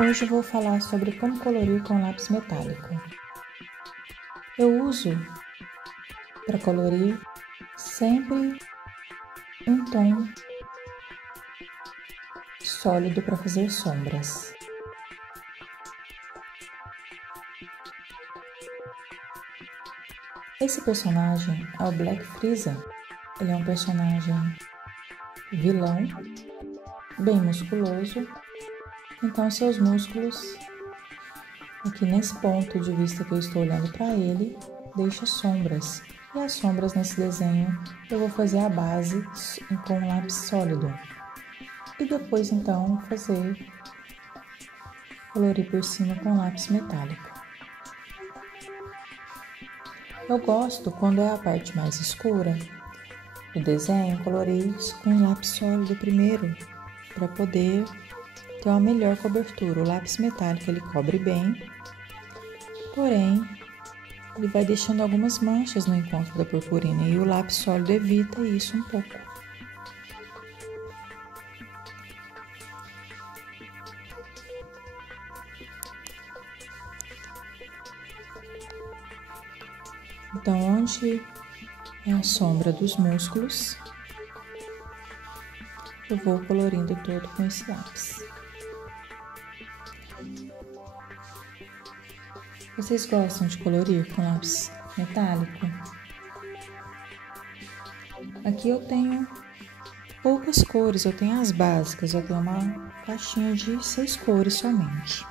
Hoje eu vou falar sobre como colorir com lápis metálico. Eu uso para colorir sempre um tom sólido para fazer sombras. Esse personagem é o Black Frieza. Ele é um personagem vilão, bem musculoso. Então seus músculos, aqui nesse ponto de vista que eu estou olhando para ele, deixa sombras. E as sombras nesse desenho eu vou fazer a base com um lápis sólido. E depois então colorir por cima com lápis metálico. Eu gosto, quando é a parte mais escura do desenho, colorir com lápis sólido primeiro, para poder ter uma melhor cobertura. O lápis metálico ele cobre bem, porém ele vai deixando algumas manchas no encontro da purpurina e o lápis sólido evita isso um pouco. Então, onde é a sombra dos músculos, eu vou colorindo todo com esse lápis. Vocês gostam de colorir com lápis metálico? Aqui eu tenho poucas cores, eu tenho as básicas, eu tenho uma caixinha de 6 cores somente.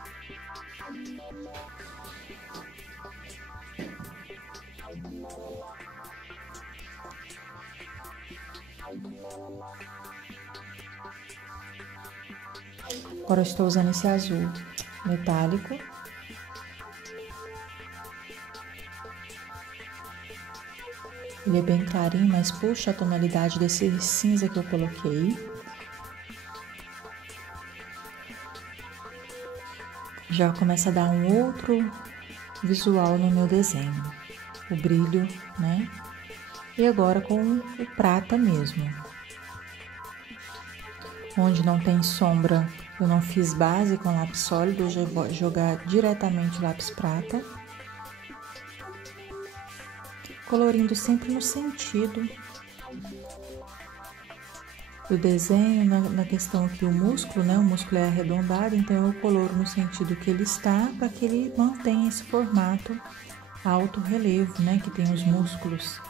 Agora eu estou usando esse azul metálico. Ele é bem clarinho, mas puxa a tonalidade desse cinza que eu coloquei. Já começa a dar um outro visual no meu desenho. O brilho, né? E agora com o prata mesmo. Onde não tem sombra, eu não fiz base com lápis sólido, eu já vou jogar diretamente lápis prata. Colorindo sempre no sentido do desenho, na questão que o músculo, né? O músculo é arredondado, então eu coloro no sentido que ele está, para que ele mantenha esse formato alto relevo, né? Que tem os músculos.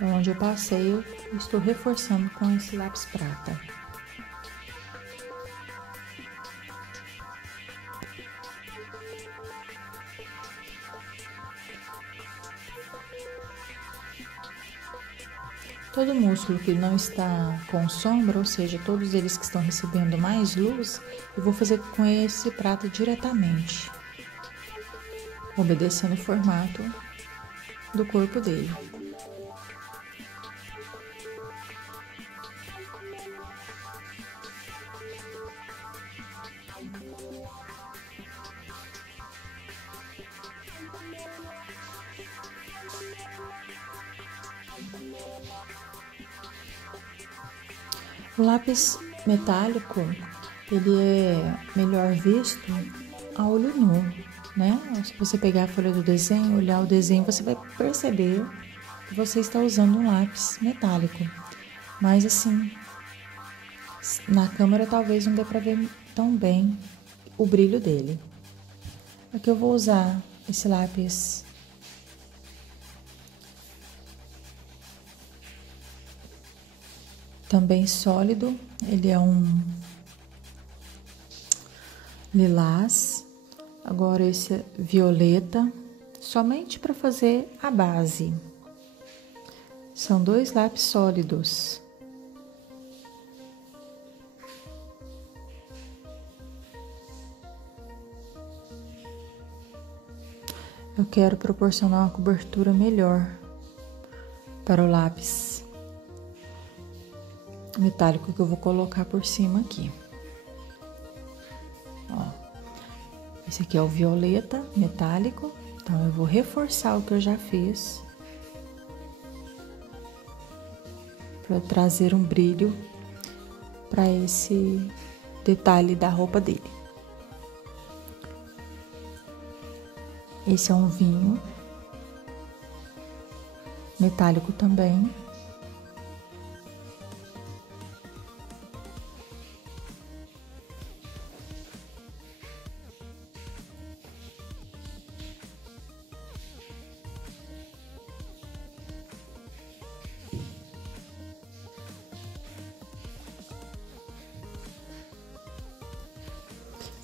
Então, onde eu passei, eu estou reforçando com esse lápis prata. Todo músculo que não está com sombra, ou seja, todos eles que estão recebendo mais luz, eu vou fazer com esse prata diretamente, obedecendo o formato do corpo dele. O lápis metálico, ele é melhor visto a olho nu, né? Se você pegar a folha do desenho, olhar o desenho, você vai perceber que você está usando um lápis metálico. Mas assim, na câmera talvez não dê para ver tão bem o brilho dele. Aqui eu vou usar esse lápis também sólido, ele é um lilás. Agora esse é violeta, somente para fazer a base. São 2 lápis sólidos. Eu quero proporcionar uma cobertura melhor para o lápis metálico que eu vou colocar por cima aqui. Ó, esse aqui é o violeta metálico, então eu vou reforçar o que eu já fiz para trazer um brilho para esse detalhe da roupa dele. Esse é um vinho metálico também.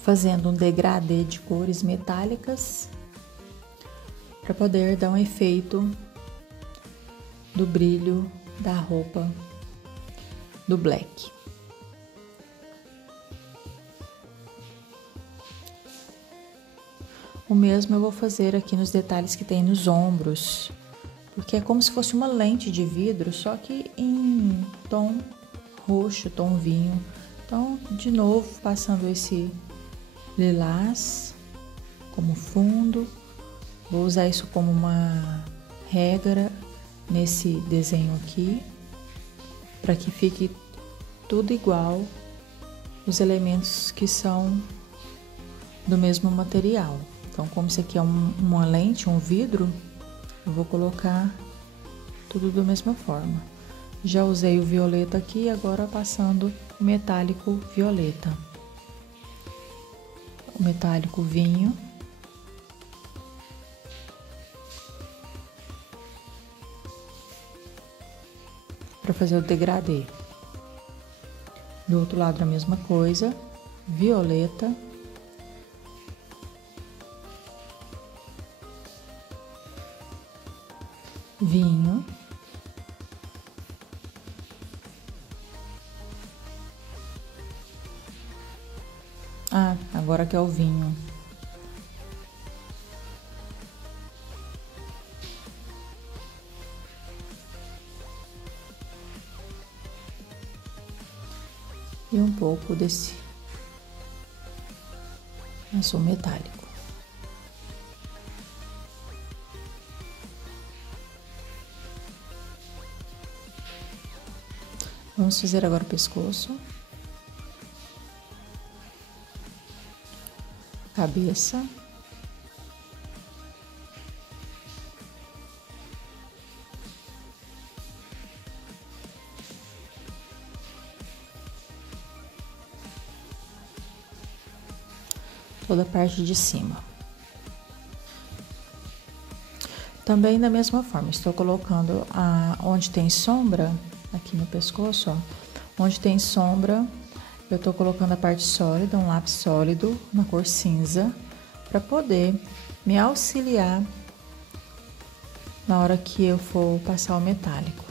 Fazendo um degradê de cores metálicas para poder dar um efeito do brilho da roupa do black. O mesmo eu vou fazer aqui nos detalhes que tem nos ombros, porque é como se fosse uma lente de vidro, só que em tom roxo, tom vinho. Então, de novo, passando esse lilás como fundo. Vou usar isso como uma regra nesse desenho aqui, para que fique tudo igual, os elementos que são do mesmo material. Então, como isso aqui é uma lente, um vidro, eu vou colocar tudo da mesma forma. Já usei o violeta aqui, agora passando o metálico violeta. O metálico vinho. Para fazer o degradê. Do outro lado a mesma coisa, violeta. Vinho. Ah, agora que é o vinho. E um pouco desse azul metálico. Vamos fazer agora o pescoço, cabeça, toda a parte de cima. Também da mesma forma, estou colocando onde tem sombra, aqui no pescoço, ó, onde tem sombra, eu estou colocando a parte sólida, um lápis sólido na cor cinza, para poder me auxiliar na hora que eu for passar o metálico.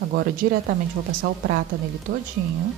Agora, diretamente, vou passar o prata nele todinho.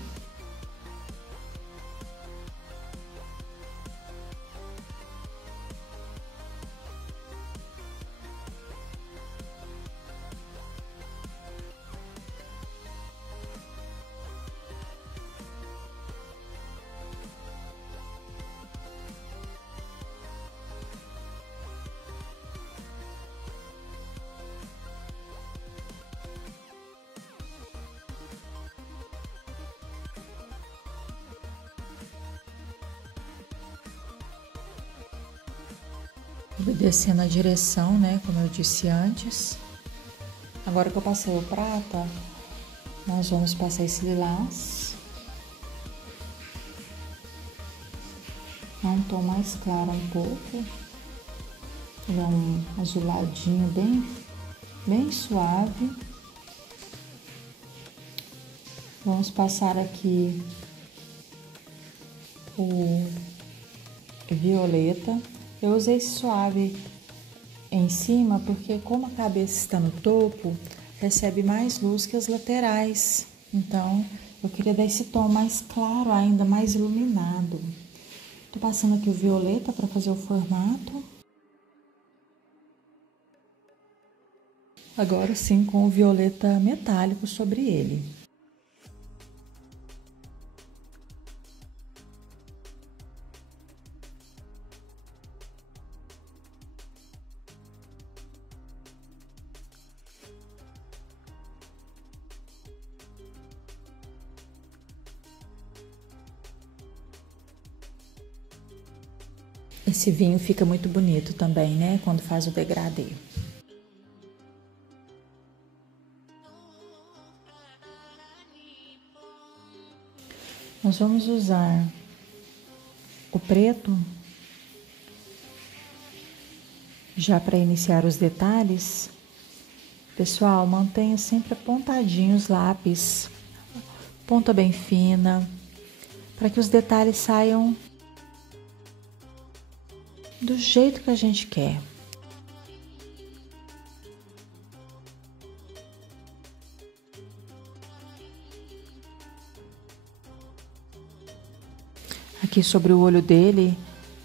Obedecendo a direção, né, como eu disse antes. Agora que eu passei o prata, nós vamos passar esse lilás. Um tom mais claro um pouco. Ele é um azuladinho bem suave. Vamos passar aqui o violeta. Eu usei esse suave em cima porque, como a cabeça está no topo, recebe mais luz que as laterais. Então, eu queria dar esse tom mais claro ainda, mais iluminado. Tô passando aqui o violeta para fazer o formato. Agora sim, com o violeta metálico sobre ele. Esse vinho fica muito bonito também, né? Quando faz o degradê. Nós vamos usar o preto já para iniciar os detalhes. Pessoal, mantenha sempre apontadinho os lápis, ponta bem fina, para que os detalhes saiam do jeito que a gente quer. Aqui sobre o olho dele,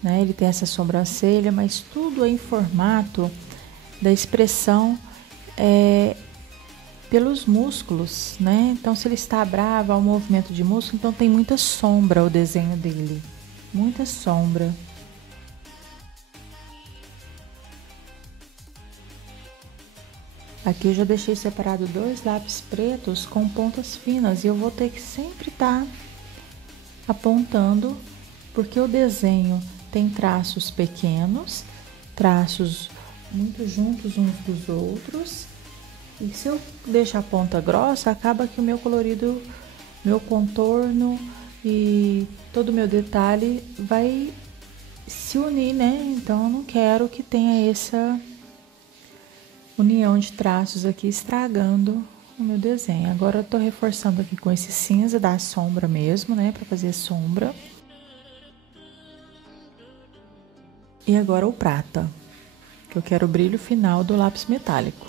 né, ele tem essa sobrancelha, mas tudo é em formato da expressão pelos músculos, né? Então, se ele está bravo, há um movimento de músculo, então tem muita sombra o desenho dele, muita sombra. Aqui eu já deixei separado 2 lápis pretos com pontas finas e eu vou ter que sempre estar apontando, porque o desenho tem traços pequenos, traços muito juntos uns dos outros, e se eu deixar a ponta grossa, acaba que o meu colorido, meu contorno e todo o meu detalhe vai se unir, né? Então eu não quero que tenha essa união de traços aqui estragando o meu desenho. Agora eu tô reforçando aqui com esse cinza da sombra mesmo, né, para fazer sombra. E agora o prata, que eu quero o brilho final do lápis metálico.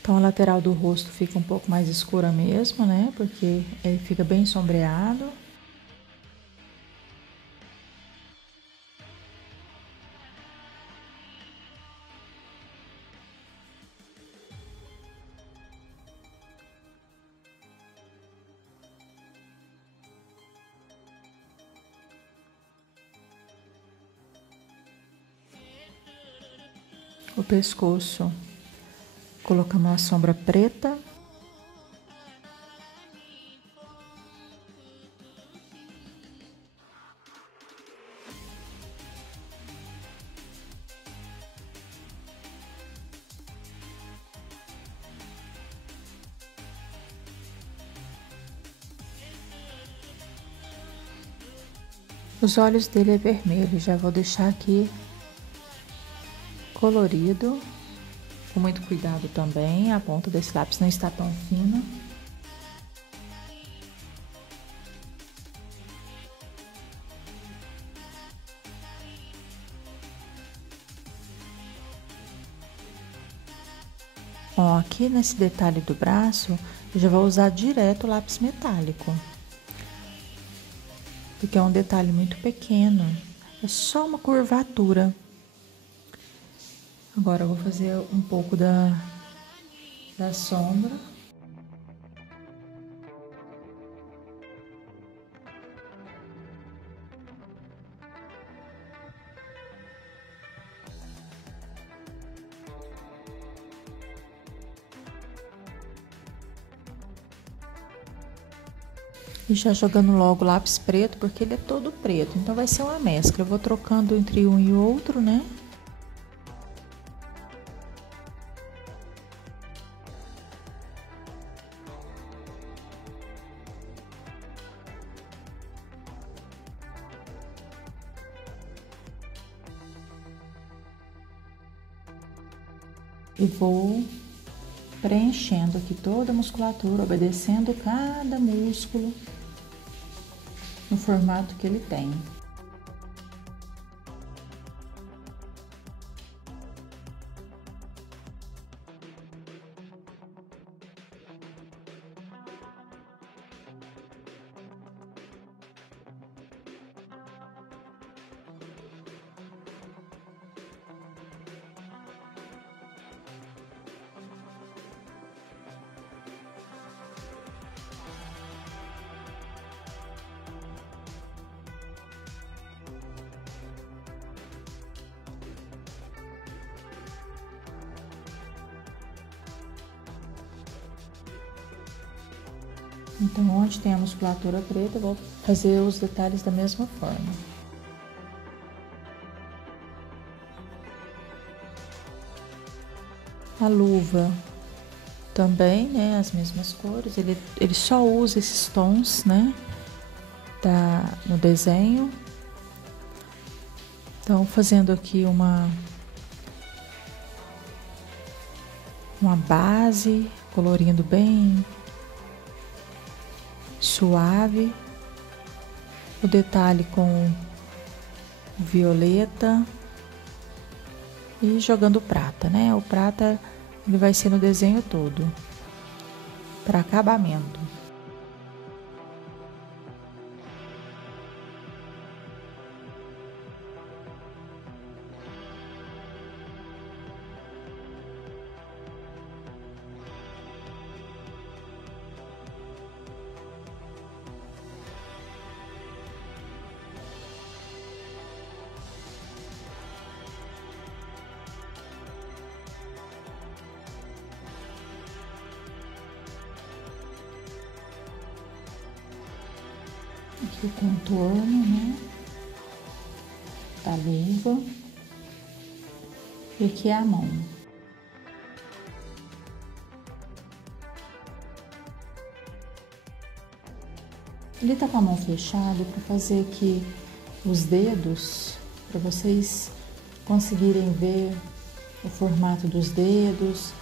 Então a lateral do rosto fica um pouco mais escura mesmo, né? Porque ele fica bem sombreado. O pescoço, colocamos uma sombra preta. Os olhos dele é vermelho, já vou deixar aqui colorido, com muito cuidado também, a ponta desse lápis não está tão fina. Ó, aqui nesse detalhe do braço, eu já vou usar direto o lápis metálico, porque é um detalhe muito pequeno, é só uma curvatura. Agora eu vou fazer um pouco da sombra. E já jogando logo o lápis preto, porque ele é todo preto, então vai ser uma mescla. Eu vou trocando entre um e outro, né? E vou preenchendo aqui toda a musculatura, obedecendo cada músculo no formato que ele tem. Então, onde tem a musculatura preta, eu vou fazer os detalhes da mesma forma. A luva também, né, as mesmas cores, ele só usa esses tons, né, no desenho. Então, fazendo aqui uma base, colorindo bem suave, o detalhe com violeta e jogando prata, né? O prata ele vai ser no desenho todo, para acabamento. Aqui o contorno, né, da luva. E aqui é a mão. Ele tá com a mão fechada para fazer aqui os dedos, para vocês conseguirem ver o formato dos dedos,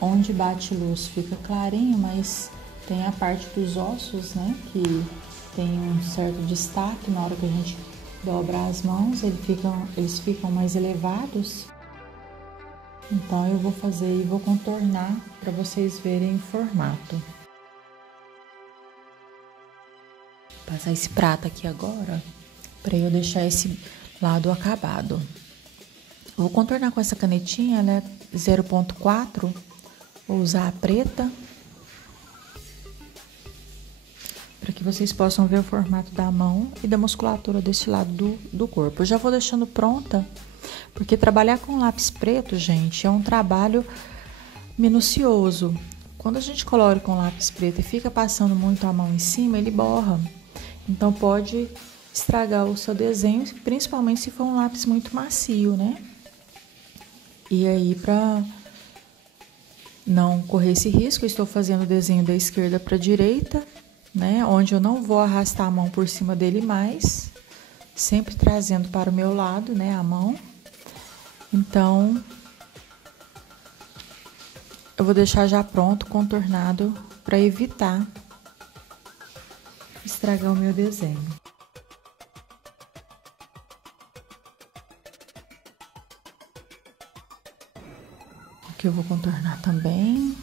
onde bate luz fica clarinho, mas tem a parte dos ossos, né, que tem um certo destaque na hora que a gente dobra as mãos, eles ficam mais elevados. Então eu vou fazer e vou contornar para vocês verem o formato. Vou passar esse prato aqui agora para eu deixar esse lado acabado. Eu vou contornar com essa canetinha, ela é 0.4, vou usar a preta, para que vocês possam ver o formato da mão e da musculatura desse lado do corpo. Eu já vou deixando pronta, porque trabalhar com lápis preto, gente, é um trabalho minucioso. Quando a gente colore com lápis preto e fica passando muito a mão em cima, ele borra. Então pode estragar o seu desenho, principalmente se for um lápis muito macio, né? E aí, para não correr esse risco, eu estou fazendo o desenho da esquerda para a direita, né? Onde eu não vou arrastar a mão por cima dele mais, sempre trazendo para o meu lado, né? A mão. Então, eu vou deixar já pronto, contornado, para evitar estragar o meu desenho. Aqui eu vou contornar também.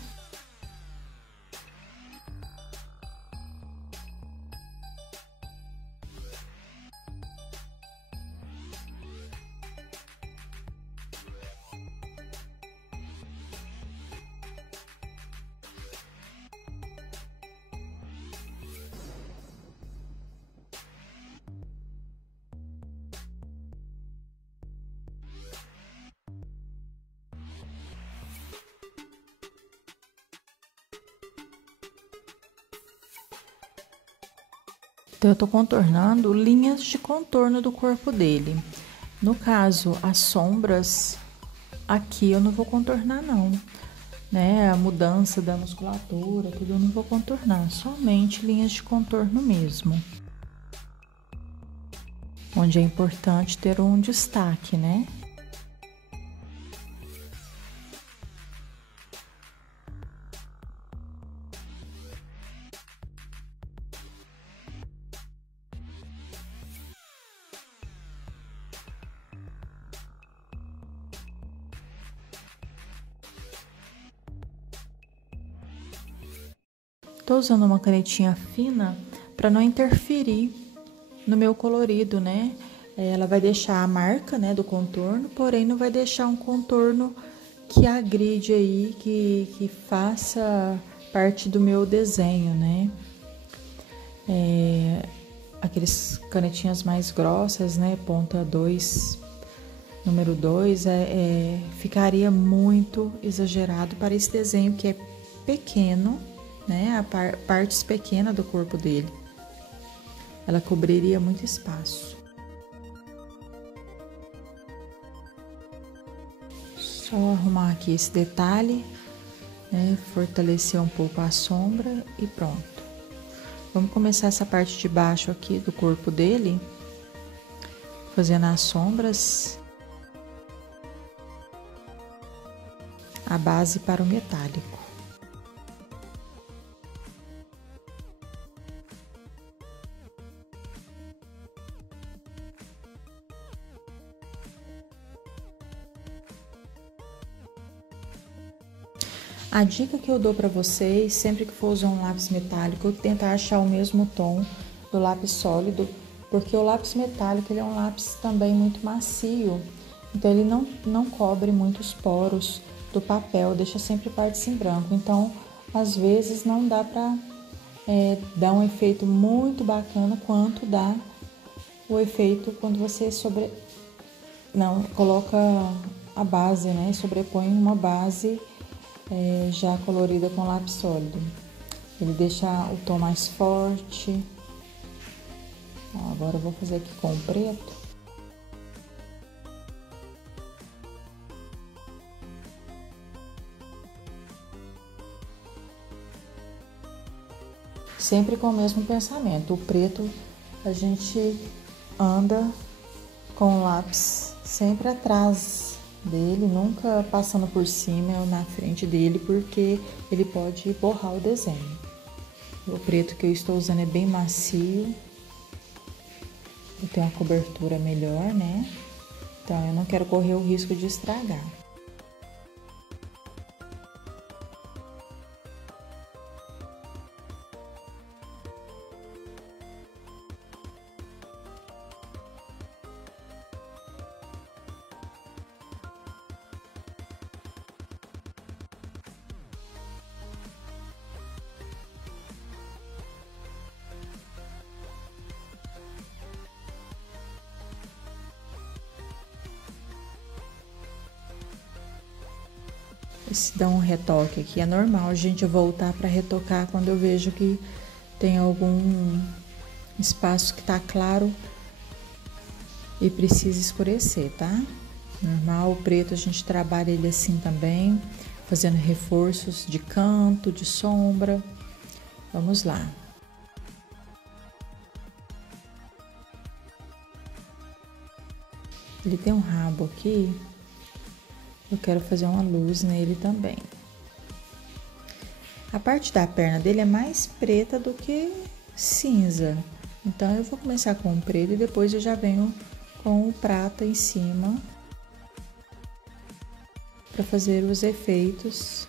Então, eu tô contornando linhas de contorno do corpo dele. No caso, as sombras, aqui eu não vou contornar não, né? A mudança da musculatura, tudo eu não vou contornar, somente linhas de contorno mesmo. Onde é importante ter um destaque, né? Tô usando uma canetinha fina para não interferir no meu colorido, né? Ela vai deixar a marca, né, do contorno, porém não vai deixar um contorno que agride aí, que faça parte do meu desenho, né? Aqueles canetinhas mais grossas, né, ponta 2, número 2 ficaria muito exagerado para esse desenho que é pequeno, né? Partes pequenas do corpo dele. Ela cobriria muito espaço. Só arrumar aqui esse detalhe, né? Fortalecer um pouco a sombra e pronto. Vamos começar essa parte de baixo aqui do corpo dele, fazendo as sombras, a base para o metálico. A dica que eu dou para vocês, sempre que for usar um lápis metálico, tentar achar o mesmo tom do lápis sólido, porque o lápis metálico ele é um lápis também muito macio, então ele não cobre muitos poros do papel, deixa sempre partes em branco. Então, às vezes não dá para dar um efeito muito bacana quanto dá o efeito quando você coloca a base, né? Sobrepõe uma base já colorida com lápis sólido. Ele deixa o tom mais forte. Ó, agora eu vou fazer aqui com o preto. Sempre com o mesmo pensamento. O preto a gente anda com o lápis sempre atrás dele, nunca passando por cima ou na frente dele, porque ele pode borrar o desenho. O preto que eu estou usando é bem macio, eu tenho uma cobertura melhor, né? Então eu não quero correr o risco de estragar. Se dá um retoque aqui, é normal a gente voltar para retocar quando eu vejo que tem algum espaço que tá claro e precisa escurecer, tá? Normal, o preto a gente trabalha ele assim também, fazendo reforços de canto, de sombra. Vamos lá. Ele tem um rabo aqui. Eu quero fazer uma luz nele também. A parte da perna dele é mais preta do que cinza. Então, eu vou começar com o preto e depois eu já venho com o prata em cima para fazer os efeitos.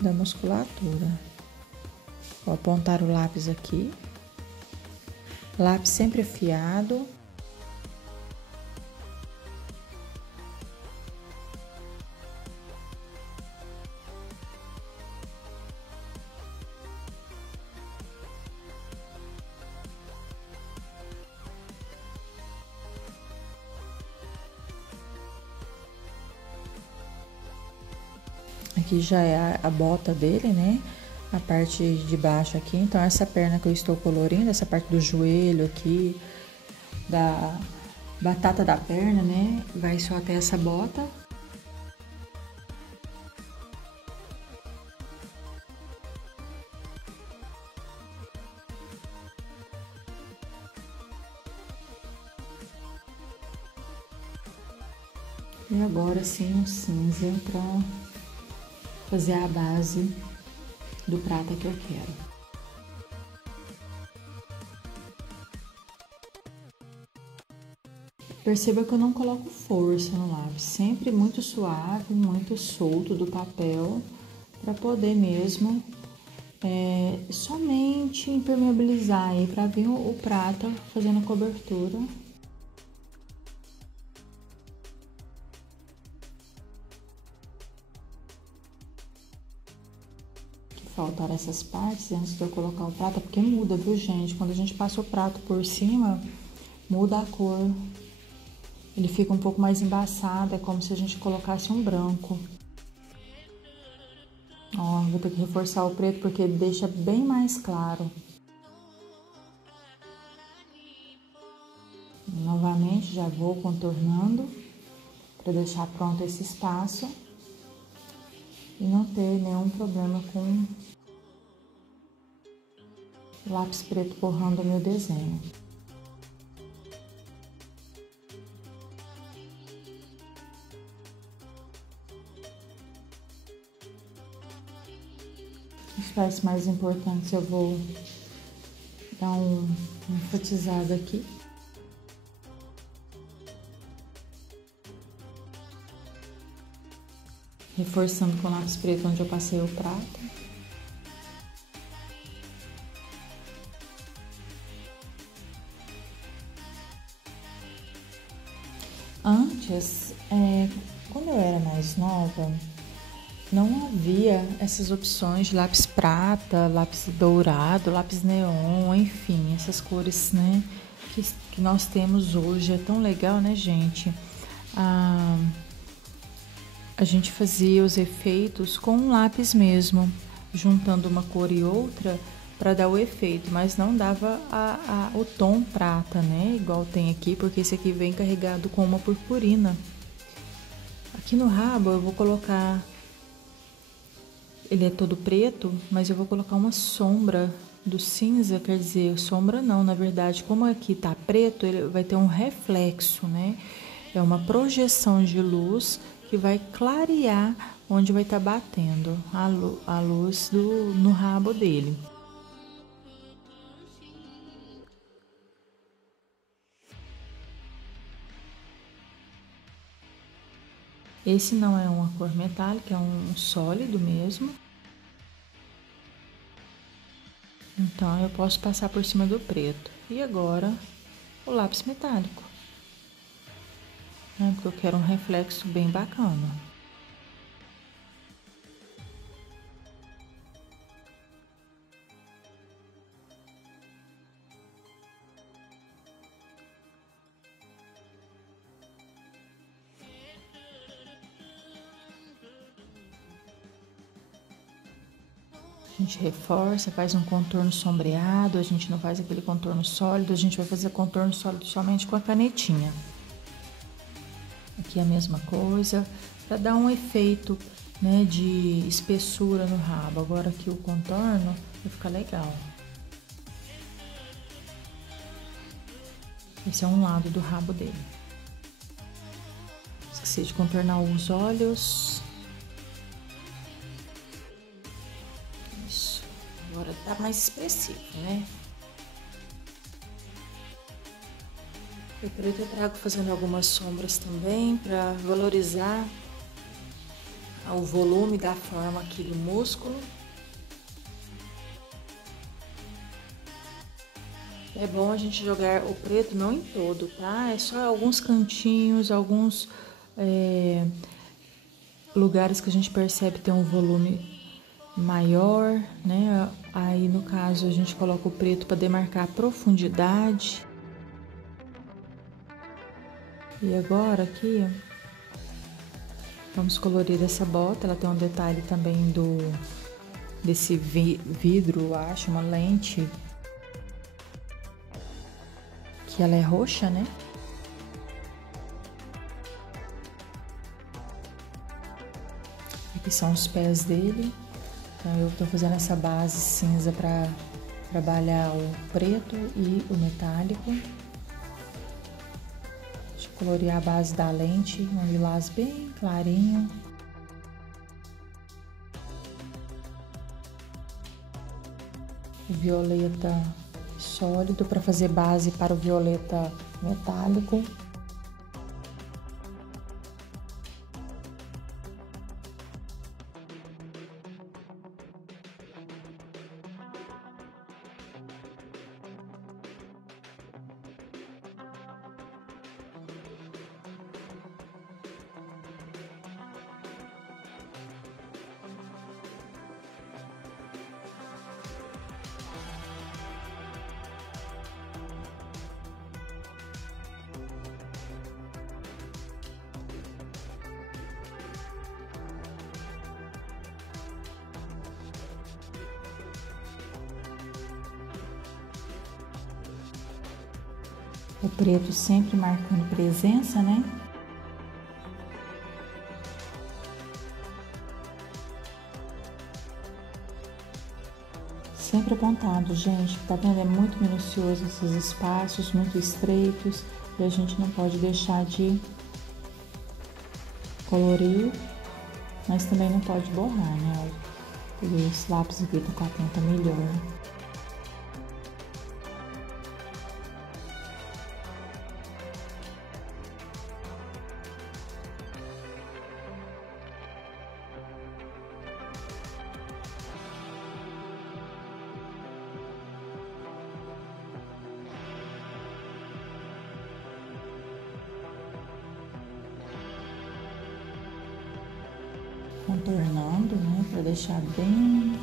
Da musculatura. Vou apontar o lápis aqui. Lápis sempre afiado. Aqui já é a bota dele, né? A parte de baixo aqui. Então, essa perna que eu estou colorindo, essa parte do joelho aqui, da batata da perna, né? Vai só até essa bota. E agora sim um cinza para fazer a base do prata que eu quero. Perceba que eu não coloco força no lápis, sempre muito suave, muito solto do papel, para poder mesmo somente impermeabilizar aí, para vir o prata fazendo a cobertura. faltar essas partes antes de eu colocar o prato, porque muda, viu, gente? Quando a gente passa o prato por cima, muda a cor. Ele fica um pouco mais embaçado, é como se a gente colocasse um branco. Ó, vou ter que reforçar o preto porque ele deixa bem mais claro. Novamente, já vou contornando para deixar pronto esse espaço e não ter nenhum problema com o lápis preto borrando o meu desenho. As partes mais importantes eu vou dar uma enfatizada aqui. Reforçando com o lápis preto onde eu passei o prato. Antes, quando eu era mais nova, não havia essas opções de lápis prata, lápis dourado, lápis neon, enfim, essas cores, né, que nós temos hoje. É tão legal, né, gente? A gente fazia os efeitos com um lápis mesmo, juntando uma cor e outra para dar o efeito, mas não dava o tom prata, né? Igual tem aqui, porque esse aqui vem carregado com uma purpurina. Aqui no rabo eu vou colocar, ele é todo preto, mas eu vou colocar uma sombra do cinza, quer dizer, sombra não, na verdade, como aqui tá preto, ele vai ter um reflexo, né? É uma projeção de luz que vai clarear onde vai estar batendo a luz no rabo dele. Esse não é uma cor metálica, é um sólido mesmo. Então, eu posso passar por cima do preto. E agora, o lápis metálico. Porque eu quero um reflexo bem bacana. A gente reforça, faz um contorno sombreado, a gente não faz aquele contorno sólido, a gente vai fazer contorno sólido somente com a canetinha. Aqui é a mesma coisa, para dar um efeito, né, de espessura no rabo. Agora aqui o contorno vai ficar legal. Esse é um lado do rabo dele. Esqueci de contornar os olhos. Isso. Agora tá mais expressivo, né? O preto eu trago fazendo algumas sombras também para valorizar o volume da forma aqui do músculo. É bom a gente jogar o preto não em todo, tá? É só alguns cantinhos, alguns lugares que a gente percebe ter um volume maior, né? Aí no caso a gente coloca o preto para demarcar a profundidade. E agora aqui, vamos colorir essa bota. Ela tem um detalhe também desse vidro, eu acho, uma lente que ela é roxa, né? Aqui são os pés dele. Então eu tô fazendo essa base cinza para trabalhar o preto e o metálico. Deixa eu colorir a base da lente, um lilás bem clarinho. O violeta sólido para fazer base para o violeta metálico. O preto sempre marcando presença, né? Sempre apontado, gente. Tá vendo? É muito minucioso esses espaços, muito estreitos. E a gente não pode deixar de colorir, mas também não pode borrar, né? Peguei esse lápis aqui com a tinta melhor. Contornando, né, para deixar bem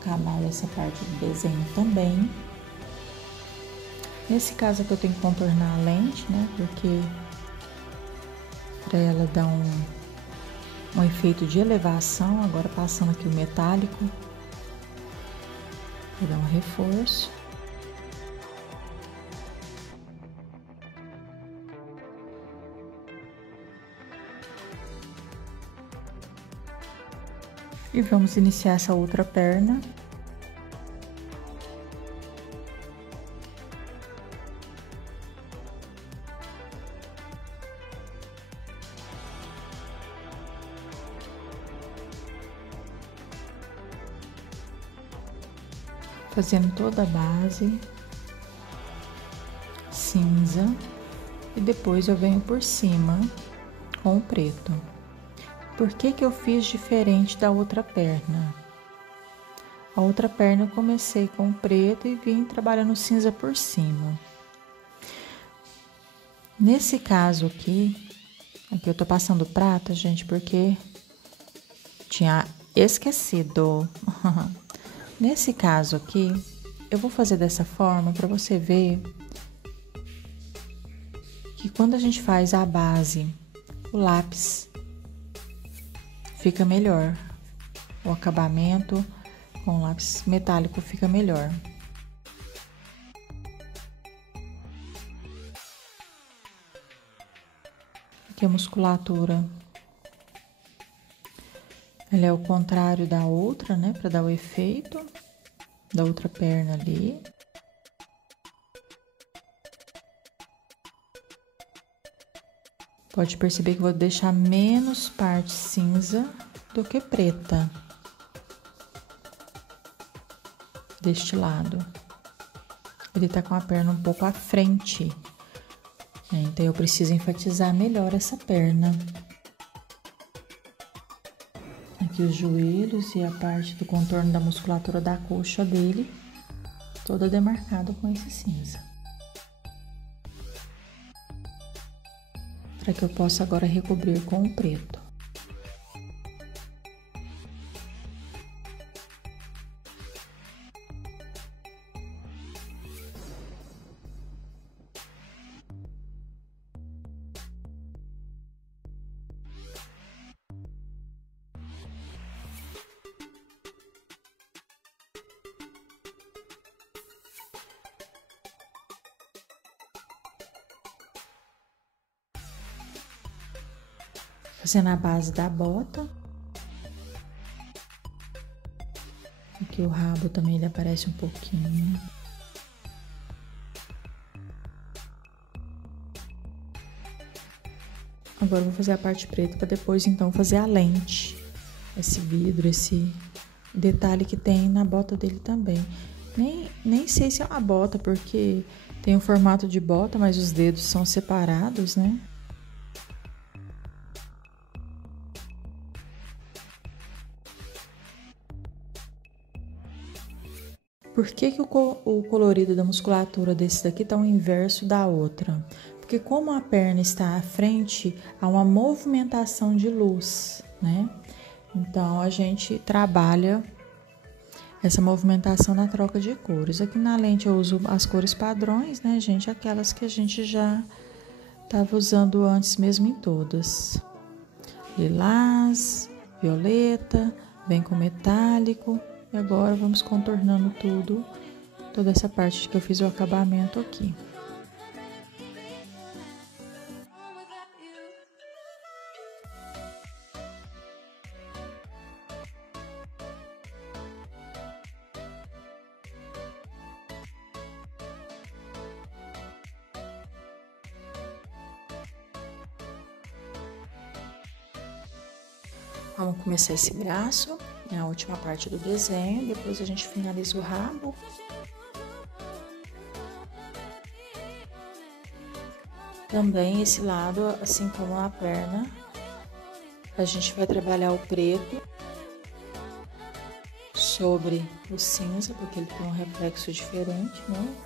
acabada essa parte do desenho também. Nesse caso aqui eu tenho que contornar a lente, né, porque para ela dar um efeito de elevação. Agora passando aqui o metálico para dar um reforço. E vamos iniciar essa outra perna. Fazendo toda a base cinza e depois eu venho por cima com o preto. Por que que eu fiz diferente da outra perna? A outra perna eu comecei com o preto e vim trabalhando cinza por cima. Nesse caso aqui eu tô passando prata, gente, porque tinha esquecido. Nesse caso aqui, eu vou fazer dessa forma para você ver que quando a gente faz a base, o lápis fica melhor. O acabamento com lápis metálico fica melhor. Aqui a musculatura, ela é o contrário da outra, né? Para dar o efeito da outra perna ali. Pode perceber que eu vou deixar menos parte cinza do que preta deste lado. Ele tá com a perna um pouco à frente, né? Então eu preciso enfatizar melhor essa perna. Aqui os joelhos e a parte do contorno da musculatura da coxa dele, toda demarcada com esse cinza. Para que eu possa agora recobrir com o preto. Fazendo a base da bota. Aqui o rabo também ele aparece um pouquinho. Agora eu vou fazer a parte preta para depois então fazer a lente. Esse vidro, esse detalhe que tem na bota dele também. Nem sei se é uma bota, porque tem o formato de bota, mas os dedos são separados, né? Por que que o colorido da musculatura desse daqui tá o inverso da outra? Porque como a perna está à frente, há uma movimentação de luz, né? Então, a gente trabalha essa movimentação na troca de cores. Aqui na lente eu uso as cores padrões, né, gente? Aquelas que a gente já estava usando antes mesmo em todas. Lilás, violeta, vem com metálico. E agora vamos contornando tudo toda essa parte que eu fiz o acabamento aqui. Vamos começar esse braço, é a última parte do desenho, depois a gente finaliza o rabo. Também esse lado, assim como a perna, a gente vai trabalhar o preto sobre o cinza, porque ele tem um reflexo diferente, né?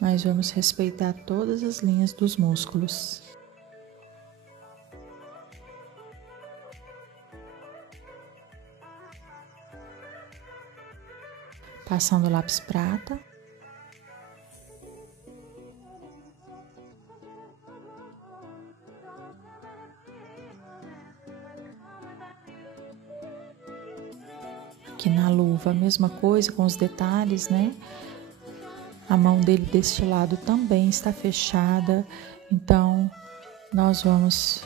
Mas vamos respeitar todas as linhas dos músculos. Passando o lápis prata. Aqui na luva, a mesma coisa com os detalhes, né? A mão dele deste lado também está fechada, então nós vamos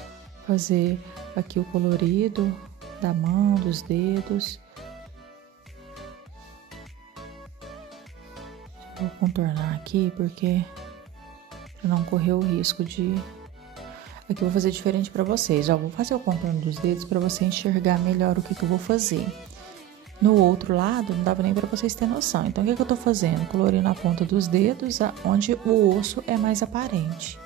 fazer aqui o colorido da mão, dos dedos. Vou contornar aqui porque para não correr o risco de... Aqui eu vou fazer diferente para vocês. Ó, vou fazer o contorno dos dedos para você enxergar melhor o que eu vou fazer. No outro lado, não dava nem para vocês terem noção. Então, o que eu tô fazendo? Colorindo a ponta dos dedos, onde o osso é mais aparente.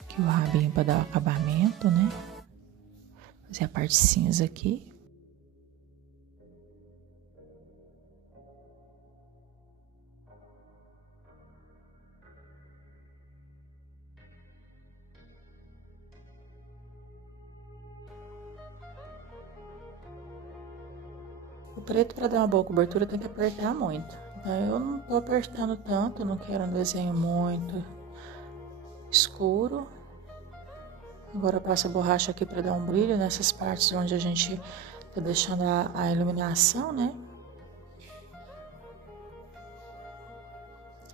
Aqui o rabinho para dar o acabamento, né? Fazer a parte cinza aqui. O preto, para dar uma boa cobertura, tem que apertar muito. Eu não tô apertando tanto, não quero um desenho muito escuro. Agora passo a borracha aqui para dar um brilho nessas partes onde a gente tá deixando a iluminação, né?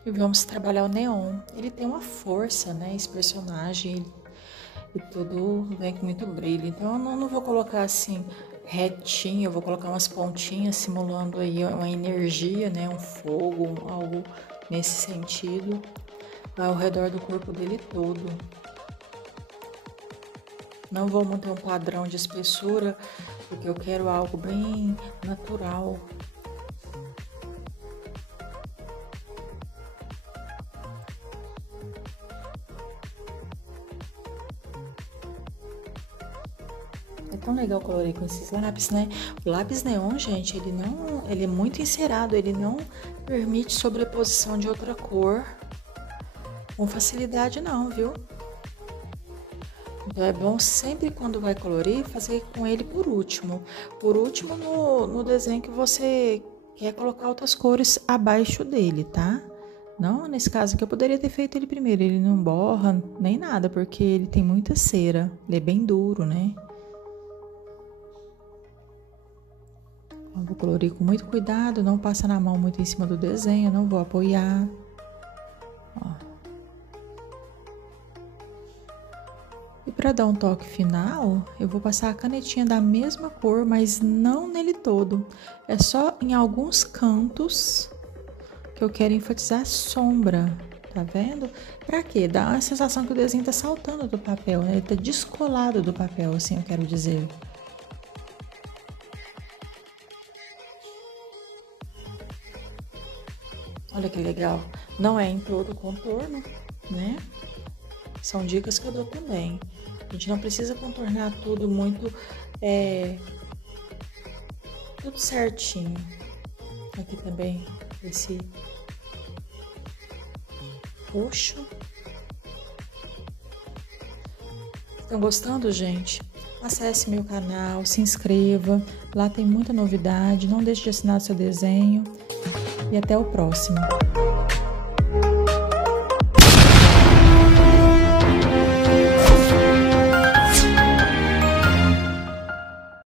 E vamos trabalhar o neon. Ele tem uma força, né? Esse personagem, e tudo vem com muito brilho. Então eu não vou colocar assim retinho, eu vou colocar umas pontinhas simulando aí uma energia, né? Um fogo, algo nesse sentido, ao redor do corpo dele todo. Não vou manter um padrão de espessura, porque eu quero algo bem natural. É tão legal colorir com esses lápis, né? O lápis neon, gente, ele é muito encerado, ele não permite sobreposição de outra cor com facilidade não, viu? Então é bom sempre quando vai colorir, fazer com ele por último. Por último no desenho que você quer colocar outras cores abaixo dele, tá? Não, nesse caso aqui eu poderia ter feito ele primeiro, ele não borra nem nada, porque ele tem muita cera, ele é bem duro, né? Eu vou colorir com muito cuidado, não passa na mão muito em cima do desenho, não vou apoiar. Ó. E para dar um toque final, eu vou passar a canetinha da mesma cor, mas não nele todo. É só em alguns cantos que eu quero enfatizar a sombra, tá vendo? Pra quê? Dá uma sensação que o desenho tá saltando do papel, né? Ele tá descolado do papel, assim eu quero dizer. Olha que legal. Não é em todo o contorno, né? São dicas que eu dou também. A gente não precisa contornar tudo muito, tudo certinho. Aqui também esse roxo. Estão gostando, gente? Acesse meu canal, se inscreva. Lá tem muita novidade. Não deixe de assinar o seu desenho. E até o próximo.